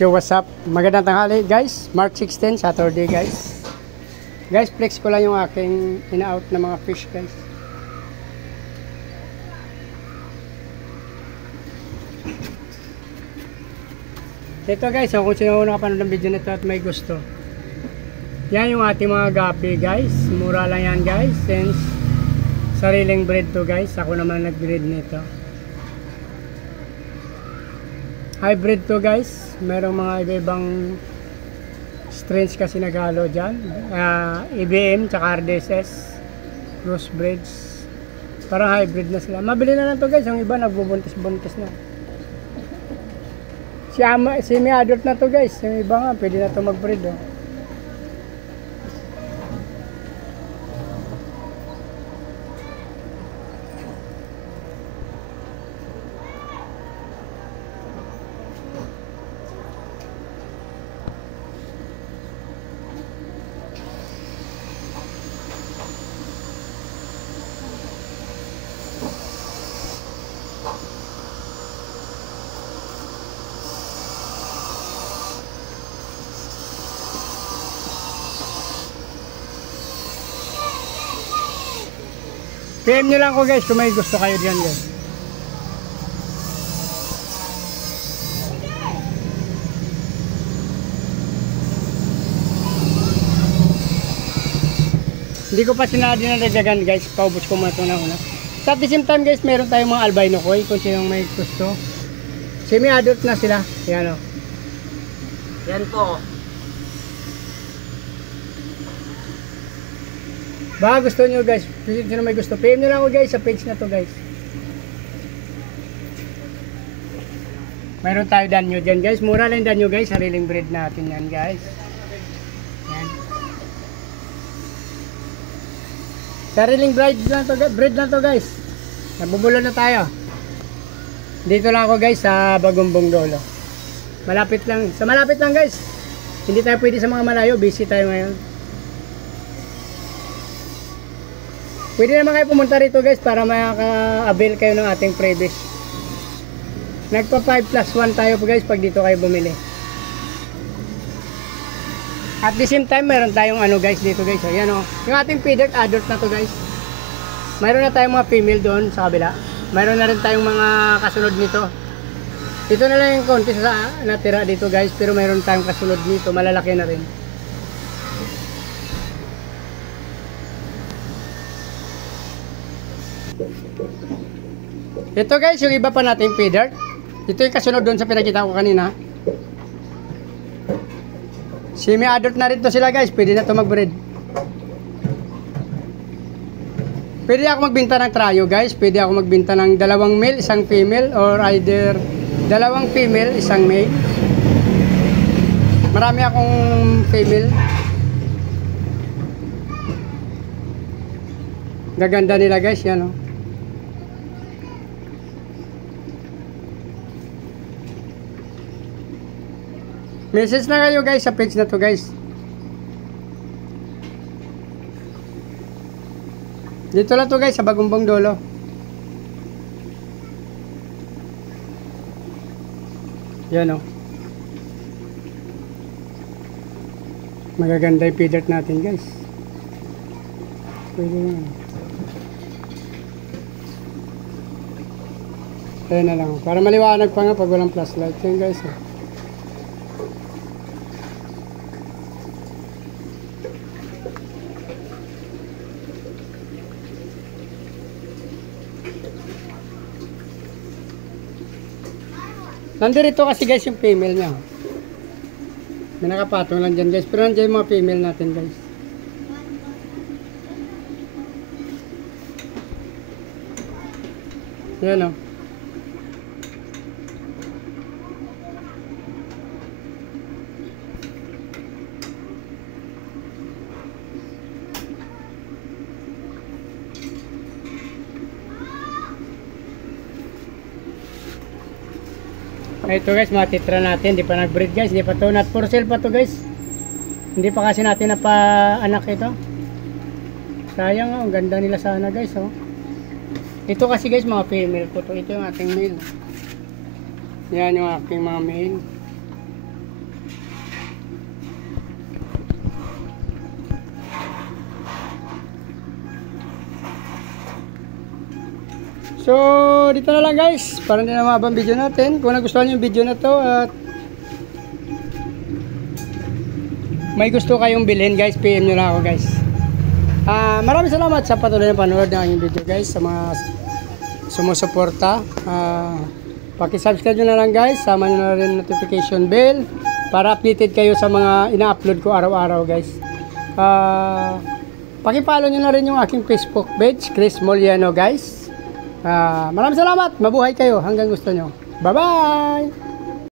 Yo, what's up? Magandang tanghali guys. March 16, Saturday guys. Guys, flex ko lang yung aking ina-out na mga fish guys. Ito guys, kung sino nakapanood ng video nito at may gusto. Yan yung ating mga gapi guys. Mura lang yan guys. Since sariling breed to guys. Ako naman nag-breed nito. Hybrid to guys. Merong mga iba-ibang strains kasi naghalo dyan. EBM tsaka RDSS crossbreeds. Parang hybrid na sila. Mabili na lang to guys. Yung iba nagbubuntis-buntis na. Semi-adult na to guys. Yung iba nga pwede na to mag-breed oh. PM nyo lang ko guys kung may gusto kayo dyan guys. Hindi ko pa sinadi na nagdagan guys. Paubos ko muna ito na una. So at the same time guys, meron tayong mga albino koi kung sino may gusto. Semi-adult na sila. Yan o. Yan po. Baka gusto nyo guys, sino may gusto, PM nyo lang ako guys sa page na to guys. Mayroon tayo danyo dyan guys, mura lang danyo guys, sariling breed natin yan guys. Yan. Sariling breed lang to guys. Nabubulo na tayo. Dito lang ako guys sa Bagumbong Dolo. Malapit lang guys. Hindi tayo pwede sa mga malayo, busy tayo ngayon. Pwede naman kayo pumunta rito guys para makaka-avail kayo ng ating freebies. Nagpa 5+1 tayo po guys pag dito kayo bumili. At the same time meron tayong ano guys dito guys. Ayan o. Yung ating feeder adult na to guys. Mayroon na tayong mga female doon sa kabila. Mayroon na rin tayong mga kasunod nito. Ito na lang yung konti sa natira dito guys. Pero mayroon tayong kasunod nito. Malalaki na rin. Ito guys, yung iba pa nating feeder. Ito yung kasunod doon sa pinakita ko kanina. Semi-adult na rin to sila guys. Pwede na to mag-breed. Pwede ako magbenta ng tryo guys. Pwede ako magbenta ng 2 male, 1 female. Or either 2 female, 1 male. Marami akong female. Gaganda nila guys, yan o. Message na kayo guys sa page na to guys. Dito lang to guys sa Bagumbong Dolo. Yan o. Magaganda yung feeder natin guys. Pwede yan. Ayan na lang. Para maliwanag pa nga pag walang flashlight. Yan guys o. Nandito kasi guys yung female niya. May nakapatong lang dyan guys. Pero nandiyan yung mga female natin guys. Yan o. Ito guys, mga titra natin, hindi pa nag-breed guys, hindi pa to, not for sale pa to guys. Hindi pa kasi natin napa-anak ito. Sayang oh, ang ganda nila sana guys oh. Ito kasi guys mga female ko to. Ito yung ating male. Yan yung aking mga male. So, dito na lang guys. Para hindi na maabang video natin. Kung nagustuhan nyo yung video na to at may gusto kayong bilhin guys, PM nyo lang ako guys. Maraming salamat sa patuloy na panood ng aking video guys. Sa mga sumusuporta. Paki-subscribe nyo na lang guys. Sama nyo na rin notification bell para updated kayo sa mga ina-upload ko araw-araw guys. Paki-follow nyo na rin yung aking Facebook page, Chris Moliano guys. Maraming salamat. Mabuhay kayo hanggang gusto nyo. Bye-bye!